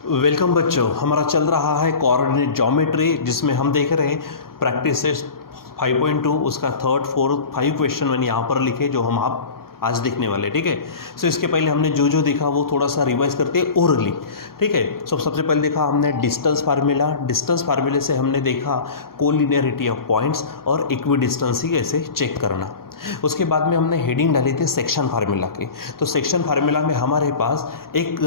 Welcome बच्चों, हमारा चल रहा है कोऑर्डिनेट ज्योमेट्री, जिसमें हम देख रहे हैं प्रैक्टिस सेट 5.2 उसका थर्ड फोर्थ 5 क्वेश्चन मैंने यहाँ पर लिखे जो हम आप आज देखने वाले। ठीक है। सो इसके पहले हमने जो देखा वो थोड़ा सा रिवाइज करते हैं ओरली। ठीक है। सबसे पहले देखा हमने डिस्टेंस फार्मूला। डिस्टेंस फार्मूले से हमने देखा कोलिनियरिटी ऑफ पॉइंट्स और इक्विडिस्टेंस ही कैसे चेक करना। उसके बाद में हमने हेडिंग डाली थी सेक्शन फार्मूला की। तो सेक्शन फार्मूला में हमारे पास एक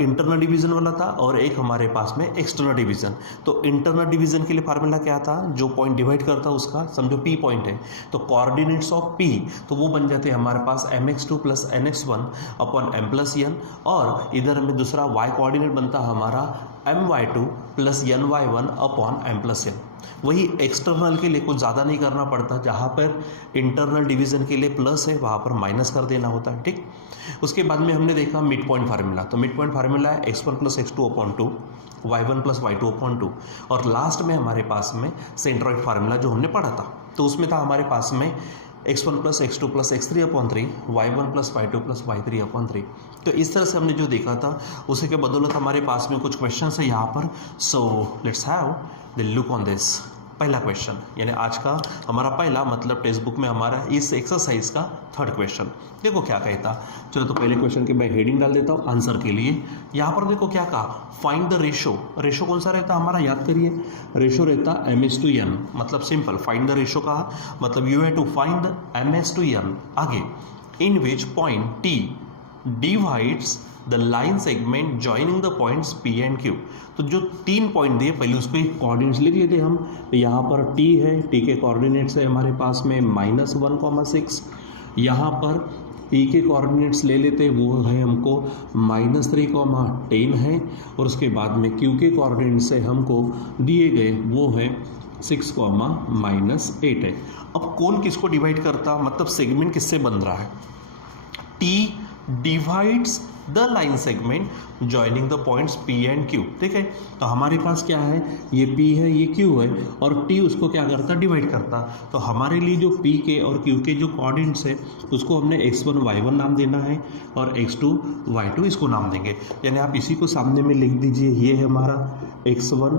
इंटरनल डिवीजन वाला था और एक हमारे पास में एक्सटर्नल डिवीजन। तो इंटरनल डिवीजन के लिए फार्मूला क्या था, जो पॉइंट डिवाइड करता उसका, समझो पी पॉइंट है तो कोऑर्डिनेट्स ऑफ पी तो वो बन जाते हैं हमारे पास mx2 plus nx1 upon m plus n, और इधर में दूसरा y कोऑर्डिनेट बनता हमारा my2 plus ny1 upon m plus n। वही एक्सटर्नल के लिए कुछ ज़्यादा नहीं करना पड़ता, जहाँ पर इंटरनल डिवीजन के लिए प्लस है वहाँ पर माइनस कर देना होता है। ठीक। उसके बाद में हमने देखा मिड पॉइंट फार्मूला। तो मिड पॉइंट फार्मूला है x1 plus x2 upon 2, y1 plus y2 upon 2, और लास्ट में हमारे पास में सेंट्रॉइड फार्मूला जो हमने पढ़ा था। तो उसमें था हमारे पास में x1 plus x2 plus x3 upon 3, y1 plus y2 plus y3 upon 3। तो इस तरह से हमने जो देखा था उसी के बदौलत हमारे पास में कुछ क्वेश्चन है यहाँ पर। So let's have the look on this. पहला क्वेश्चन यानी आज का हमारा पहला मतलब टेक्स्ट बुक में हमारा इस एक्सरसाइज का थर्ड क्वेश्चन। देखो क्या कहता। चलो तो पहले क्वेश्चन की मैं हेडिंग डाल देता हूँ आंसर के लिए। यहाँ पर देखो क्या कहा, फाइंड द रेशो। रेशो कौन सा रहता हमारा, याद करिए, रेशो रहता ms/n। मतलब सिंपल फाइंड द रेशो कहा मतलब you have to find the ms/n। आगे in which point t divides the line segment joining the points P and Q। तो जो 3 पॉइंट दिए पहले उसके कोऑर्डिनेट्स लिख लेते हम। तो यहाँ पर T है, T के कोऑर्डिनेट्स है हमारे पास में -1,6। यहाँ पर P के कोऑर्डिनेट्स ले लेते वो है हमको -3,10 है, और उसके बाद में Q के कोऑर्डिनेट्स है हमको दिए गए वो है 6,-8 है। अब कौन किसको डिवाइड करता, मतलब सेगमेंट किससे बन रहा है, T divides the line segment joining the points P and Q। ठीक है। तो हमारे पास क्या है, ये P है ये Q है, और T उसको क्या करता, डिवाइड करता। तो हमारे लिए जो P के और Q के जो कोऑर्डिनेट्स है उसको हमने x1 y1 नाम देना है और x2 y2 इसको नाम देंगे। यानी आप इसी को सामने में लिख दीजिए, ये है हमारा x1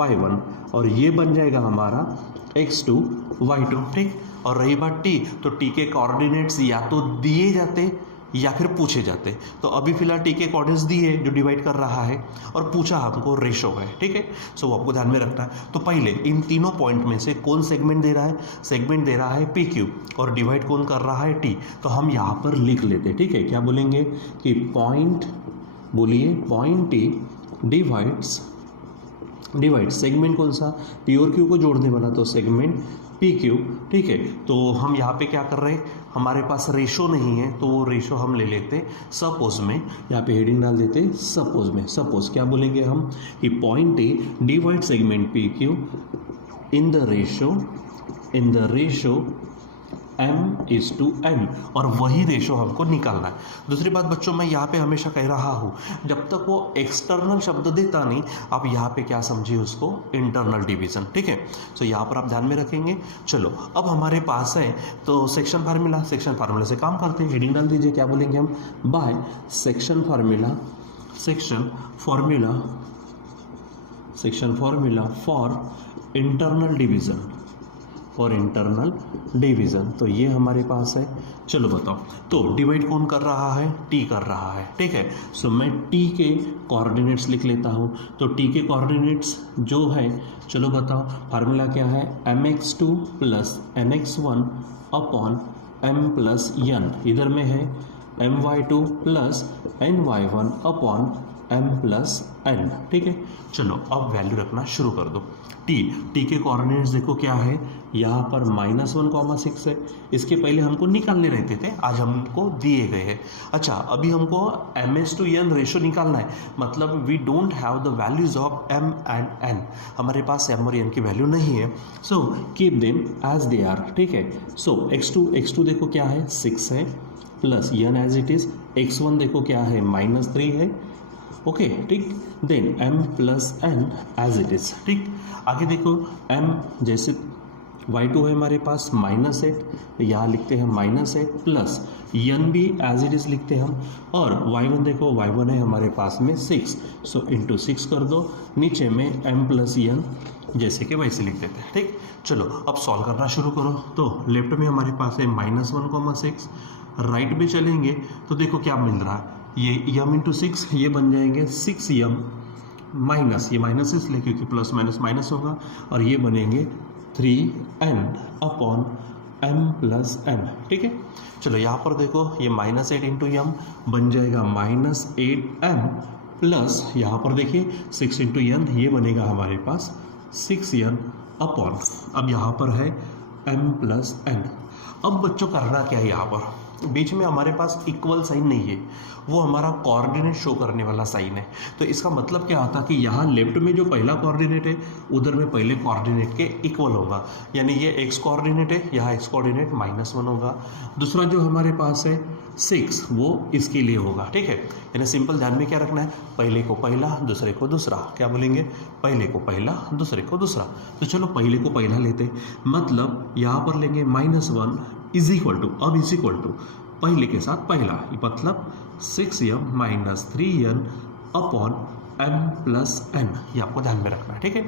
y1 और ये बन जाएगा हमारा x2 y2। ठीक। और रही बात T, तो T के कोऑर्डिनेट्स या तो दिए जाते या फिर पूछे जाते। तो अभी फिलहाल T के कोऑर्डिनेट्स दिए जो डिवाइड कर रहा है, और पूछा हमको रेशो है। ठीक है। सो वो आपको ध्यान में रखना है। तो पहले इन तीनों पॉइंट में से कौन सेगमेंट दे रहा है, सेगमेंट दे रहा है PQ, और डिवाइड कौन कर रहा है T। तो हम यहाँ पर लिख लेते। ठीक है। क्या बोलेंगे कि पॉइंट, बोलिए पॉइंट T डिवाइड सेगमेंट कौन सा, P और Q को जोड़ने वाला, तो सेगमेंट PQ। ठीक है। तो हम यहाँ पे क्या कर रहे हैं, हमारे पास रेशो नहीं है तो वो रेशो हम ले लेते सपोज में। यहाँ पे हेडिंग डाल देते सपोज में। सपोज क्या बोलेंगे हम कि point T divide segment PQ in the ratio m/n, और वही रेशो हमको निकालना है। दूसरी बात बच्चों, मैं यहाँ पे हमेशा कह रहा हूँ जब तक वो एक्सटर्नल शब्द देता नहीं, आप यहाँ पे क्या समझिए उसको, इंटरनल डिवीजन। ठीक है। तो यहाँ पर आप ध्यान में रखेंगे। चलो अब हमारे पास है तो सेक्शन फार्मूला से काम करते हैं। हेडिंग डाल दीजिए, क्या बोलेंगे हम, by section formula for internal division. तो ये हमारे पास है। चलो बताओ, तो डिवाइड कौन कर रहा है, T कर रहा है। ठीक है। सो मैं T के कोऑर्डिनेट्स लिख लेता हूँ। तो T के कोऑर्डिनेट्स जो है, चलो बताओ फार्मूला क्या है, mx2 plus nx1 upon m plus n। इधर में है my2 plus ny1 upon m plus n। ठीक है। चलो अब वैल्यू रखना शुरू कर दो। T के कोऑर्डिनेट्स देखो क्या है, यहाँ पर -1,6 है। इसके पहले हमको निकालने रहते थे, आज हमको दिए गए हैं। अच्छा, अभी हमको ms/n रेशो निकालना है, मतलब we don't have the values of m and n। हमारे पास m और n की वैल्यू नहीं है। So keep them as they are. ठीक है। सो x2 देखो क्या है, 6 है, plus n as it is. x1 देखो क्या है, -3 है। ओके। ठीक। Then m plus n as it is. ठीक। आगे देखो m जैसे y2 है हमारे पास -8, यहाँ लिखते हैं -8 प्लस n भी एज इट इज़ लिखते हैं हम, और y1 देखो y1 है हमारे पास में 6, सो इंटू 6 कर दो, नीचे में m प्लस n जैसे कि वैसे लिख देते हैं। ठीक, चलो अब सॉल्व करना शुरू करो। तो लेफ्ट में हमारे पास है -1,6, राइट में चलेंगे तो देखो क्या मिल रहा है, ये m इंटू 6 ये बन जाएंगे 6m माइनस, ये माइनस इसलिए क्योंकि प्लस माइनस माइनस होगा, और ये बनेंगे 3n upon m plus n। ठीक है, चलो यहाँ पर देखो ये -8 इंटू m बन जाएगा -8m प्लस यहाँ पर देखिए 6 इंटू n ये बनेगा हमारे पास 6n अपॉन, अब यहाँ पर है m प्लस n। अब बच्चों करना क्या है, यहाँ पर बीच में हमारे पास इक्वल साइन नहीं है, वो हमारा कोऑर्डिनेट शो करने वाला साइन है। तो इसका मतलब क्या होता है कि यहाँ लेफ्ट में जो पहला कोऑर्डिनेट है उधर में पहले कोऑर्डिनेट के इक्वल होगा, यानी ये x कोऑर्डिनेट है, यहाँ x कोऑर्डिनेट -1 होगा। दूसरा जो हमारे पास है 6 वो इसके लिए होगा। ठीक है, यानी सिंपल ध्यान में क्या रखना है, पहले को पहला दूसरे को दूसरा, क्या बोलेंगे, पहले को पहला दूसरे को दूसरा। तो चलो पहले को पहला लेते, मतलब यहाँ पर लेंगे -1 इज इक्वल टू, अब इज इक्वल टू पहले के साथ पहला, मतलब 6m minus 3n upon m plus n, ये आपको ध्यान में रखना है। ठीक है,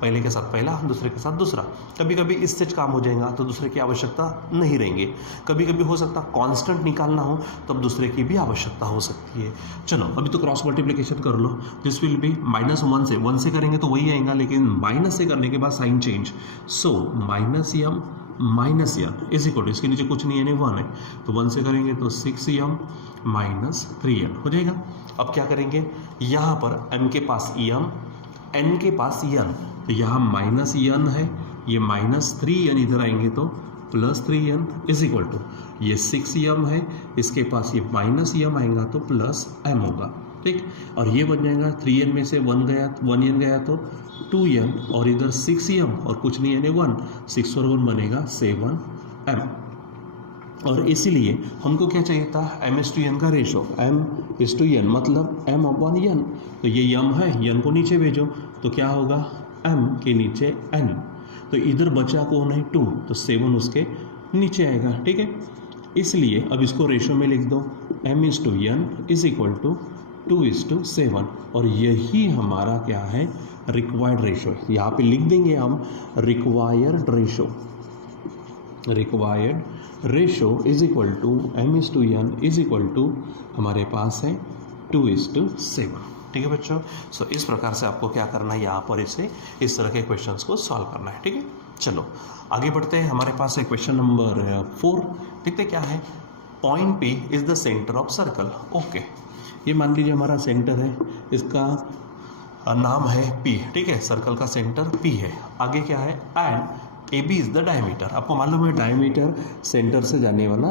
पहले के साथ पहला दूसरे के साथ दूसरा। कभी कभी इससे काम हो जाएगा तो दूसरे की आवश्यकता नहीं रहेंगे, कभी कभी हो सकता कांस्टेंट निकालना हो तब दूसरे की भी आवश्यकता हो सकती है। चलो अभी तो क्रॉस मल्टीप्लिकेशन कर लो, दिस विल बी -1 से करेंगे तो वही आएगा, लेकिन माइनस से करने के बाद sign change, so -m minus n is equal to, इसके नीचे कुछ नहीं है, 1 है, तो 1 से करेंगे तो 6m माइनस 3n हो जाएगा। अब क्या करेंगे, यहाँ पर m के पास m, n के पास n, तो यहाँ -n है, ये -3n इधर आएंगे तो +3n इज इक्वल टू, ये 6m है, इसके पास ये -m आएगा तो +m होगा। ठीक, और ये बन जाएगा 3n में से 1 गया तो 2n, और इधर 6m और कुछ नहीं है 1, 6 और 1 बनेगा 7m। और इसीलिए हमको क्या चाहिए था, m/n का रेशो, m/n मतलब m अपॉन n, तो ये m है, n को नीचे भेजो तो क्या होगा, m के नीचे n, तो इधर बचा कौन है 2, तो 7 उसके नीचे आएगा। ठीक है, इसलिए अब इसको रेशो में लिख दो, m/n इज इक्वल टू 2:7, और यही हमारा क्या है, रिक्वायर्ड रेशो। यहाँ पे लिख देंगे हम required ratio is equal to m/n is equal to हमारे पास है 2:7। ठीक है बच्चों, सो इस प्रकार से आपको क्या करना है, यहाँ पर इसे इस तरह के क्वेश्चंस को सॉल्व करना है। ठीक है, चलो आगे बढ़ते हैं, हमारे पास है क्वेश्चन नंबर 4। देखते क्या है, point P is the centre of circle. Okay, ये मान लीजिए हमारा सेंटर है, इसका नाम है P। ठीक है, सर्कल का सेंटर P है, आगे क्या है, and AB is the diameter. आपको मालूम है डायमीटर सेंटर से जाने वाला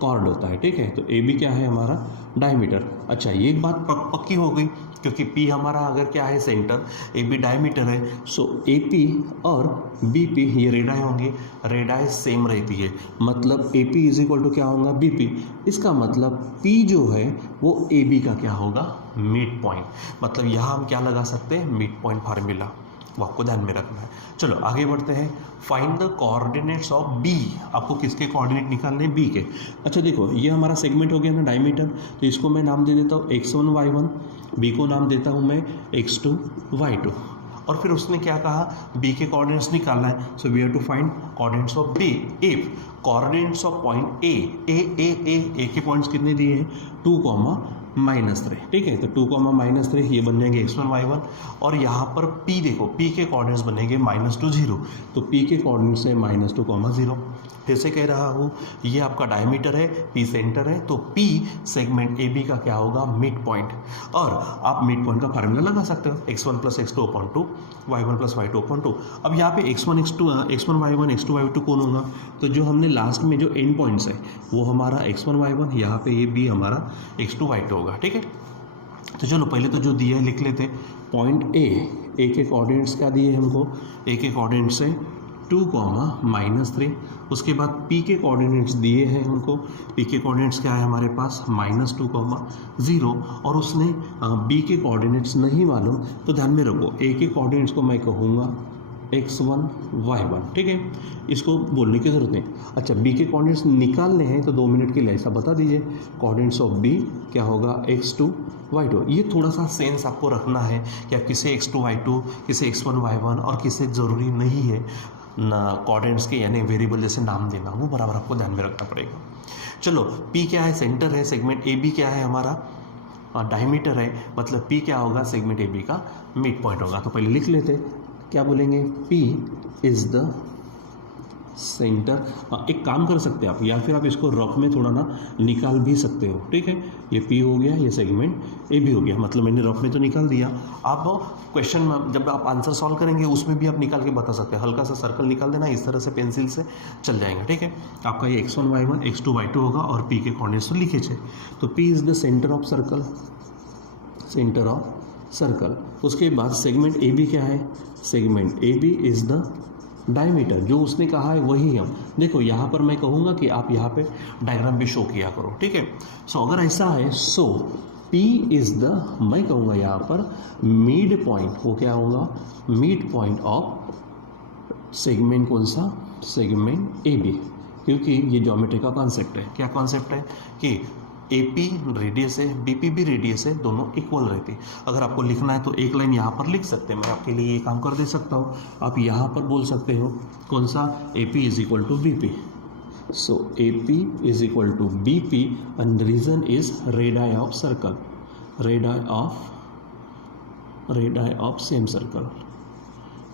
कॉर्ड होता है। ठीक है, तो AB क्या है हमारा, डायमीटर। अच्छा, ये एक बात पक्की हो गई, क्योंकि P हमारा अगर क्या है सेंटर, AB डायमीटर है, सो AP और BP ये रेडाई होंगी, रेडाई सेम रहती है, मतलब AP इज इक्वल टू क्या होगा, BP। इसका मतलब P जो है वो AB का क्या होगा, मिड पॉइंट। मतलब यहाँ हम क्या लगा सकते हैं, मिड पॉइंट फार्मूला, वो आपको ध्यान में रखना है। चलो आगे बढ़ते हैं, find the coordinates of B. आपको किसके कोऑर्डिनेट निकालने हैं, बी के। अच्छा देखो, ये हमारा सेगमेंट हो गया ना डायमीटर, तो इसको मैं नाम दे देता हूँ x1 y1, बी को नाम देता हूँ मैं x2 y2। और फिर उसने क्या कहा, बी के कोऑर्डिनेट्स निकालना है, so we have to find coordinates of B if coordinates of point A के पॉइंट्स कितने दिए हैं, 2, -3। ठीक है, तो 2, -3 ये बन जाएंगे x1 y1, और यहाँ पर P देखो, P के कोऑर्डिनेट्स बनेंगे -2 0, तो P के कोऑर्डिनेट्स है -2, 0। फिर से कह रहा हूँ, ये आपका डायमीटर है, P सेंटर है, तो P सेगमेंट AB का क्या होगा, मिड पॉइंट। और आप मिड पॉइंट का फार्मूला लगा सकते हो, x1 + x2 upon 2, y1 + y2 upon 2। अब यहाँ पे x1 y1 x2 y2 कौन होगा, तो जो हमने लास्ट में जो एंड पॉइंट्स है वो हमारा x1 y1, यहाँ पे ये B हमारा x2 y2 होगा। ठीक है, तो चलो पहले तो जो दिया है लिख लेते। पॉइंट ए के कोऑर्डिनेट्स क्या दिए हमको, ए के कोऑर्डिनेट्स है 2, -3। उसके बाद P के कोऑर्डिनेट्स दिए हैं हमको, P के कोऑर्डिनेट्स क्या है हमारे पास, -2, 0। और उसने B के कोऑर्डिनेट्स नहीं मालूम, तो ध्यान में रखो, A के कोऑर्डिनेट्स को मैं कहूँगा x1 y1, ठीक है, इसको बोलने की ज़रूरत नहीं। अच्छा, b के कोऑर्डिनेट्स निकालने हैं तो 2 मिनट के लिए ऐसा बता दीजिए, कोऑर्डिनेट्स ऑफ b क्या होगा x2 y2। ये थोड़ा सा सेंस आपको रखना है कि आप किसे x2 y2, किसे x1 y1 और किसे ज़रूरी नहीं है ना कोऑर्डिनेट्स के यानी वेरिएबल जैसे नाम देना, वो बराबर आपको ध्यान में रखना पड़ेगा। चलो, p क्या है, सेंटर है, सेगमेंट ए बी क्या है हमारा, डायमीटर है, मतलब p क्या होगा, सेगमेंट ए बी का मिड पॉइंट होगा। तो पहले लिख लेते, क्या बोलेंगे, p इज द सेंटर। एक काम कर सकते हैं आप, या फिर आप इसको रफ में थोड़ा ना निकाल भी सकते हो, ठीक है। ये p हो गया, ये सेगमेंट ए बी हो गया, मतलब मैंने रफ में तो निकाल दिया। आप क्वेश्चन में जब आप आंसर सॉल्व करेंगे उसमें भी आप निकाल के बता सकते हैं, हल्का सा सर्कल निकाल देना, इस तरह से पेंसिल से चल जाएगा, ठीक है। आपका ये x1 y1 x2 y2 होगा और p के कोऑर्डिनेट्स तो लिखे थे। तो p is the centre of circle, centre of circle. उसके बाद सेगमेंट ए बी क्या है, segment A B is the diameter, जो उसने कहा है वही हम देखो। यहाँ पर मैं कहूँगा कि आप यहाँ पे डायग्राम भी शो किया करो, ठीक है। सो अगर ऐसा है, सो P इज द, मैं कहूँगा यहाँ पर मिड पॉइंट, वो क्या होगा, मिड पॉइंट ऑफ सेगमेंट, कौन सा, सेगमेंट ए बी, क्योंकि ये ज्योमेट्री का कॉन्सेप्ट है। क्या कॉन्सेप्ट है कि AP रेडियस है, BP भी रेडियस है, दोनों इक्वल रहती है। अगर आपको लिखना है तो एक लाइन यहाँ पर लिख सकते हैं, मैं आपके लिए ये काम कर दे सकता हूँ। आप यहाँ पर बोल सकते हो कौन सा, AP is equal to BP। So AP is equal to BP and reason is radii of circle, radii of same circle,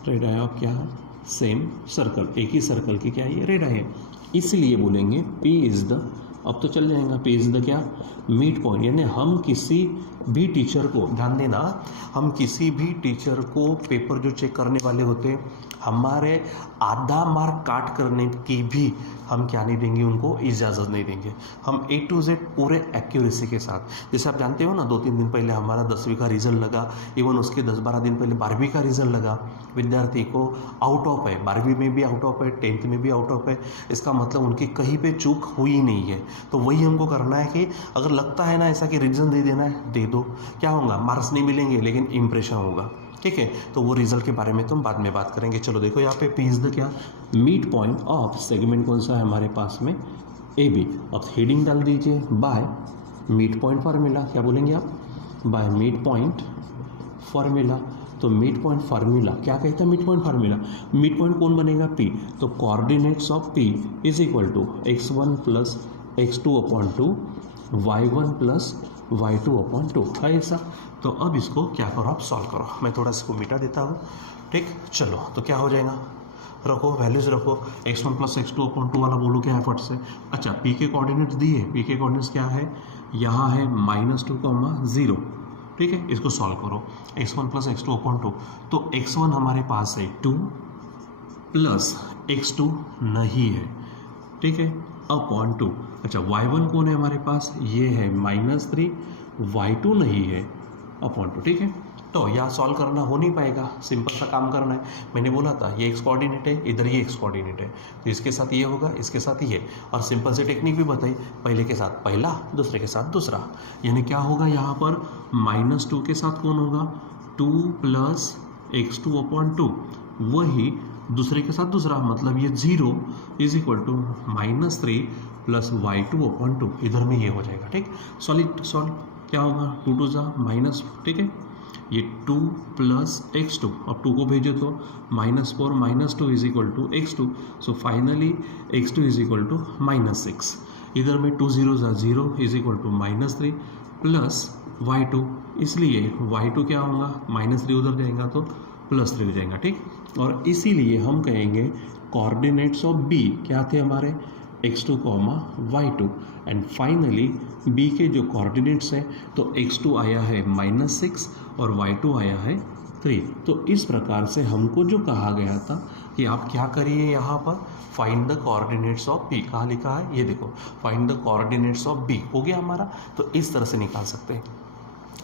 radii of क्या है, सेम सर्कल, एक ही सर्कल की क्या है, ये रेडाई है, इसलिए बोलेंगे P इज द, अब तो चल जाएगा, P इज द क्या, मिड पॉइंट। यानी हम किसी भी टीचर को, ध्यान देना, हम किसी भी टीचर को पेपर जो चेक करने वाले होते हैं, हमारे आधा मार्क काट करने की भी हम क्या नहीं देंगे, उनको इजाज़त नहीं देंगे। हम A to Z पूरे एक्यूरेसी के साथ, जैसे आप जानते हो ना, 2-3 दिन पहले हमारा 10वीं का रिजल्ट लगा, इवन उसके 10-12 दिन पहले 12वीं का रिजल्ट लगा, विद्यार्थी को आउट ऑफ है, 12वीं में भी आउट ऑफ है, 10th में भी आउट ऑफ है, इसका मतलब उनकी कहीं पे चूक हुई नहीं है। तो वही हमको करना है कि अगर लगता है ना ऐसा कि रीजन दे देना है, दे दो, क्या होगा, मार्क्स नहीं मिलेंगे लेकिन इम्प्रेशन होगा, ठीक है। तो वो रिजल्ट के बारे में तो हम बाद में बात करेंगे। चलो देखो यहाँ पे P इज द क्या, मिड पॉइंट ऑफ सेगमेंट, कौन सा है हमारे पास में, ए बी। अब हेडिंग डाल दीजिए बाय मिड पॉइंट फार्मूला, क्या बोलेंगे आप, बाय मिड पॉइंट फार्मूला। तो मिड पॉइंट फार्मूला क्या कहता है, mid point formula, mid point कौन बनेगा, P। तो coordinates of P is equal to x1 plus x2 upon 2 y1 plus y2 upon 2 है ऐसा। तो अब इसको क्या करो, आप सॉल्व करो, मैं थोड़ा इसको मिटा देता हूँ, ठीक। चलो तो क्या हो जाएगा, रखो वैल्यूज रखो, x1 प्लस x2 अपॉन 2 वाला बोलो क्या है फट से। अच्छा, P के कोऑर्डिनेट्स दिए, P के कोऑर्डिनेट्स क्या है, यहाँ है -2, 0, ठीक है। इसको सॉल्व करो, x1 प्लस x2 अपॉन 2, तो x1 हमारे पास है 2 प्लस x2 नहीं है, ठीक है, अपॉन 2। अच्छा, y1 कौन है हमारे पास, ये है -3, y2 नहीं है, अपॉन 2, ठीक है। तो यहाँ सॉल्व करना हो नहीं पाएगा, सिंपल सा काम करना है। मैंने बोला था ये x कोऑर्डिनेट है, इधर ये x कोऑर्डिनेट है, तो इसके साथ ये होगा, इसके साथ ये, और सिंपल से टेक्निक भी बताई, पहले के साथ पहला, दूसरे के साथ दूसरा। यानी क्या होगा यहाँ पर, -2 के साथ कौन होगा, 2 प्लस x2 अपॉन 2, वही दूसरे के साथ दूसरा, मतलब ये 0 is equal to -3 plus y2 upon 2, इधर में ये हो जाएगा, ठीक। सॉल्व क्या होगा, 2 2 जा माइनस, ठीक है, ये 2 प्लस x2, अब 2 को भेजो तो -4 -2 is equal to x2। So finally x2 is equal to -6, इधर में 2 0 जा 0 is equal to -3 plus y2, इसलिए y2 क्या होगा, -3 उधर जाएगा तो +3 हो जाएगा, ठीक। और इसीलिए हम कहेंगे कोऑर्डिनेट्स ऑफ B क्या थे हमारे, x2, y2, and finally B के जो कोऑर्डिनेट्स हैं, तो x2 आया है -6 और y2 आया है 3। तो इस प्रकार से हमको जो कहा गया था कि आप क्या करिए, यहाँ पर find the coordinates of B, कहाँ लिखा है, ये देखो, find the coordinates of B हो गया हमारा। तो इस तरह से निकाल सकते हैं।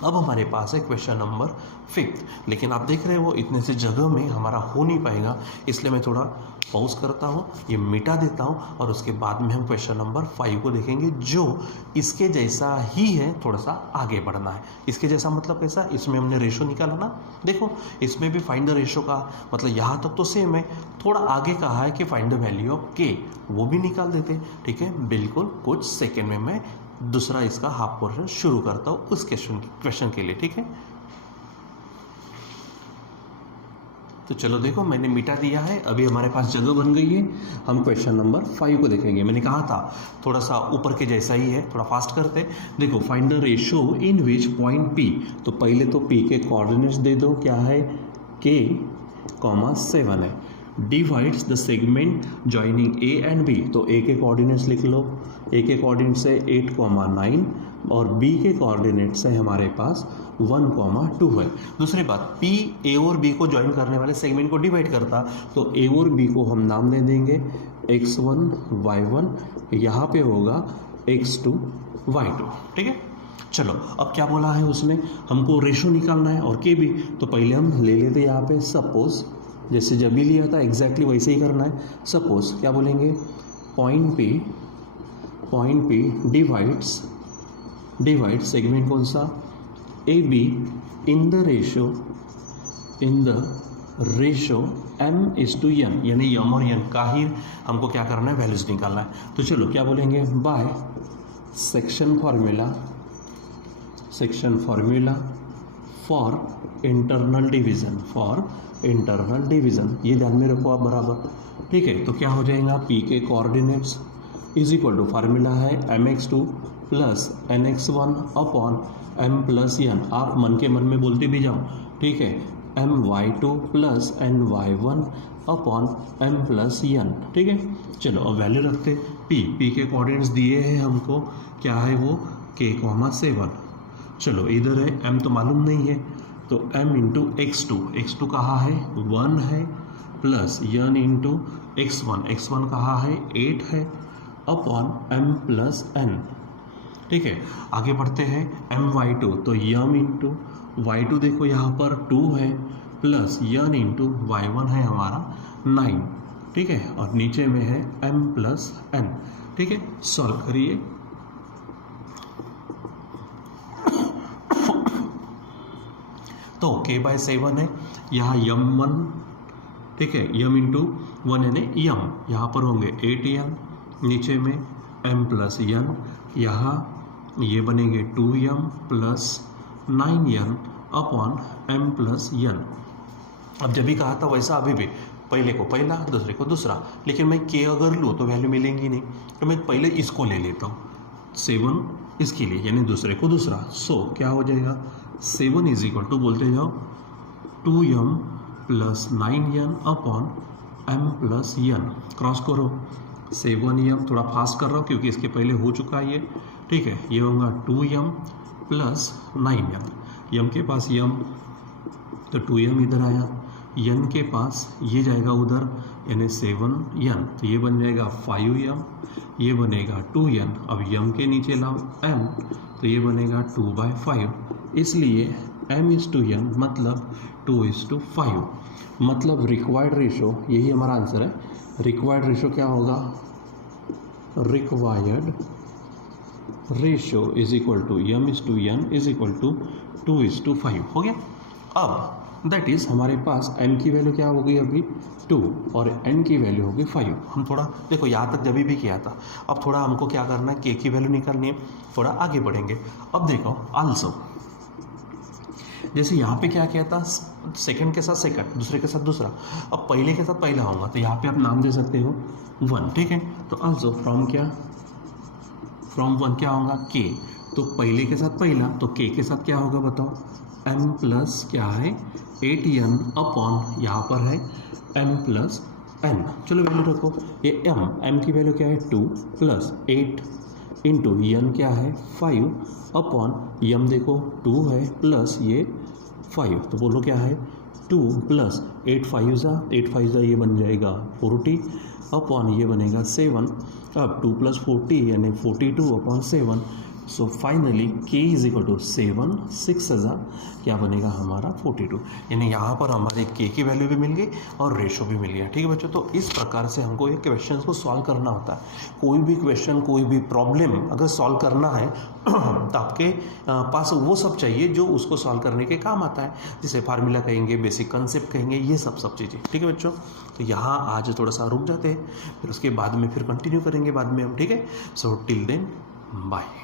अब हमारे पास है क्वेश्चन नंबर 5, लेकिन आप देख रहे हो इतने से जगह में हमारा हो नहीं पाएगा, इसलिए मैं थोड़ा पॉज करता हूँ, ये मिटा देता हूँ और उसके बाद में हम क्वेश्चन नंबर 5 को देखेंगे जो इसके जैसा ही है, थोड़ा सा आगे बढ़ना है। इसके जैसा मतलब कैसा, इसमें हमने रेशो निकाला ना, देखो इसमें भी फाइंड द रेशो का मतलब यहाँ तक तो सेम है, थोड़ा आगे कहा है कि फाइंड द वैल्यू ऑफ के, वो भी निकाल देते। ठीक है, बिल्कुल कुछ सेकेंड में मैं दूसरा इसका हाफ पोर्शन शुरू करता हूँ उस क्वेश्चन के लिए। ठीक है, तो चलो देखो मैंने मिटा दिया है, अभी हमारे पास जगह बन गई है। हम क्वेश्चन नंबर 5 को देखेंगे। मैंने कहा था थोड़ा सा ऊपर के जैसा ही है, थोड़ा फास्ट करते। देखो find the ratio in which point P, तो पहले तो पी के कोऑर्डिनेट्स दे दो, क्या है k, 7 है, divides the segment joining A and B, तो ए के कोऑर्डिनेट्स लिख लो, ए के कोऑर्डिनेट से 8,9 और बी के कोऑर्डिनेट से हमारे पास 1,2 है। दूसरी बात, पी ए और बी को ज्वाइन करने वाले सेगमेंट को डिवाइड करता, तो ए और बी को हम नाम दे देंगे x1 y1, यहाँ पे होगा x2 y2। ठीक है, चलो अब क्या बोला है उसने, हमको रेशो निकालना है और के भी, तो पहले हम ले लेते यहाँ पे सपोज, जैसे जब भी लिया था एग्जैक्टली वैसे ही करना है। सपोज क्या बोलेंगे, पॉइंट पी डिवाइड सेगमेंट कौन सा, A be in the ratio m/n, यानी m और n का ही हमको क्या करना है, वैल्यूज निकालना है। तो चलो क्या बोलेंगे, by section formula for internal division, ये ध्यान में रखो आप बराबर। ठीक है, तो क्या हो जाएगा, p के coordinates is equal to formula है mx2 plus nx1 upon m plus n, आप मन के मन में बोलते भी जाओ। ठीक है, my2 plus ny1 upon m plus n। ठीक है, चलो अब वैल्यू रखते, p के कोऑर्डिनेट्स दिए हैं हमको, क्या है वो k, 7। चलो इधर है m तो मालूम नहीं है, तो m इंटू x2 कहाँ है 1 है, प्लस n इंटू x1 कहाँ है 8 है, अपॉन m प्लस n। ठीक है, आगे बढ़ते हैं, my2 तो m इंटू y2 देखो यहाँ पर 2 है, प्लस n इंटू y1 है हमारा 9। ठीक है, और नीचे में है m प्लस n। ठीक है, सॉल्व करिए। तो k/7 है, यहाँ m1, ठीक है, m इंटू 1 यानी m, यहाँ पर होंगे 8m, नीचे में m प्लस n, यहाँ ये बनेंगे 2m plus 9n upon m plus n। अब जब भी कहा था वैसा अभी भी, पहले को पहला दूसरे को दूसरा, लेकिन मैं k अगर लूँ तो वैल्यू मिलेंगी नहीं, तो मैं पहले इसको ले लेता हूँ 7 इसके लिए, यानी दूसरे को दूसरा। सो क्या हो जाएगा, 7 इज इक्वल टू बोलते जाओ 2m plus 9n upon m plus n, cross करो 7m, थोड़ा फास्ट कर रहा हूँ क्योंकि इसके पहले हो चुका है ये। ठीक है, ये होगा 2m प्लस 9n, m के पास m तो 2m इधर आया, n के पास ये जाएगा उधर, यानी 7n, तो ये बन जाएगा 5m, ये बनेगा 2n। अब m के नीचे लाओ m, तो ये बनेगा 2/5, इसलिए m/n मतलब 2/5, मतलब रिक्वायर्ड रेशो, यही हमारा आंसर है। रिक्वायर्ड रेशो क्या होगा, required ratio is equal to m/n is equal to 2/5 हो गया। अब दैट इज हमारे पास m की वैल्यू क्या हो गई अभी 2 और n की वैल्यू होगी 5। हम थोड़ा देखो यहाँ तक जब भी किया था, अब थोड़ा हमको क्या करना है, k की वैल्यू निकालनी है, थोड़ा आगे बढ़ेंगे। अब देखो आल्सो, जैसे यहाँ पे क्या किया था, सेकंड के साथ सेकंड, दूसरे के साथ दूसरा, अब पहले के साथ पहला होगा, तो यहाँ पे आप नाम दे सकते हो 1। ठीक है, तो आल्सो फ्रॉम 1 क्या होगा k, तो पहले के साथ पहला, तो k के साथ क्या होगा बताओ, m प्लस क्या है 8n अपॉन यहाँ पर है m प्लस n। चलो वैल्यू रखो, ये m की वैल्यू क्या है 2 प्लस 8 इंटू n क्या है 5 अपॉन m देखो 2 है प्लस ये 5, तो बोलो क्या है 2 प्लस 8 5 ये बन जाएगा 40 अपॉन ये बनेगा 7। अब 2 प्लस 40 यानी 42 upon 7, so finally k is equal to 7, 6 क्या बनेगा हमारा 42, यानी यहाँ पर हमारे k की वैल्यू भी मिल गई और रेशो भी मिल गया। ठीक है बच्चों, तो इस प्रकार से हमको ये क्वेश्चन को सॉल्व करना होता है। कोई भी क्वेश्चन, कोई भी प्रॉब्लम अगर सॉल्व करना है तो आपके पास वो सब चाहिए जो उसको सॉल्व करने के काम आता है, जैसे फार्मूला कहेंगे, बेसिक कंसेप्ट कहेंगे, ये सब चीज़ें। ठीक है बच्चों, तो यहाँ आज थोड़ा सा रुक जाते हैं, फिर उसके बाद में फिर कंटिन्यू करेंगे बाद में हम। ठीक है, सो टिल देन बाय।